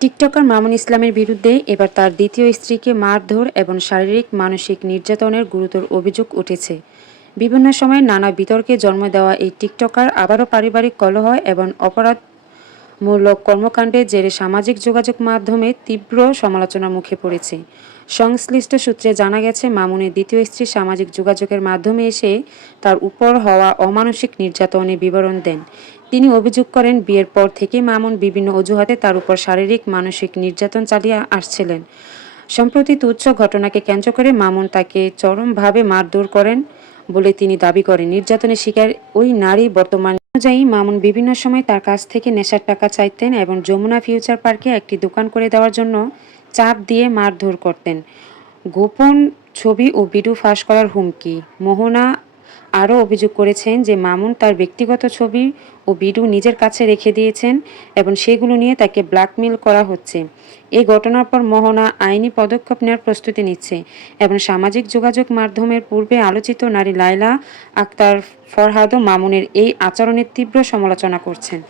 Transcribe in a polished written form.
TikToker Mamun ইসলামের বিরুদ্ধে এবার তার দ্বিতীয় স্ত্রীকে মারধর এবং শারীরিক মানসিক নির্যাতনের গুরুতর অভিযোগ উঠেছে। বিভিন্ন সময় নানা বিতর্কে জন্ম দেওয়া এই টিকটকার আবারও পারিবারিক কলহ এবং অপরাধমূলক কর্মকাণ্ডের জেরে সামাজিক যোগাযোগ মাধ্যমে তীব্র সমালোচনার মুখে পড়েছে। সংশ্লিষ্ট সূত্রে জানা গেছে, মামুনের দ্বিতীয় স্ত্রী সামাজিক যোগাযোগের মাধ্যমে এসে তার উপর হওয়া অমানসিক নির্যাতনের বিবরণ দেন। তিনি অভিযোগ করেন, বিয়ের পর থেকেই মামুন বিভিন্ন অজুহাতে তার উপর শারীরিক মানসিক নির্যাতন চালিয়ে আসছিলেন। সম্প্রতি তুচ্ছ ঘটনাকে কেন্দ্র করে মামুন তাকে চরমভাবে মারধর করেন বলে তিনি দাবি করেন। নির্যাতনের শিকার ওই নারী বর্তমান অনুযায়ী মামুন বিভিন্ন সময় তার কাছ থেকে নেশার টাকা চাইতেন এবং যমুনা ফিউচার পার্কে একটি দোকান করে দেওয়ার জন্য চাপ দিয়ে মারধর করতেন। গোপন ছবি ও ভিডিও ফাঁস করার হুমকি। মোহনা আরও অভিযোগ করেছেন যে মামুন তার ব্যক্তিগত ছবি ও ভিডিও নিজের কাছে রেখে দিয়েছেন এবং সেগুলো নিয়ে তাকে ব্ল্যাকমেল করা হচ্ছে। এই ঘটনার পর মোহনা আইনি পদক্ষেপ নেওয়ার প্রস্তুতি নিচ্ছে এবং সামাজিক যোগাযোগ মাধ্যমের পূর্বে আলোচিত নারী লায়লা আক্তার ফরহাদও মামুনের এই আচরণের তীব্র সমালোচনা করছেন।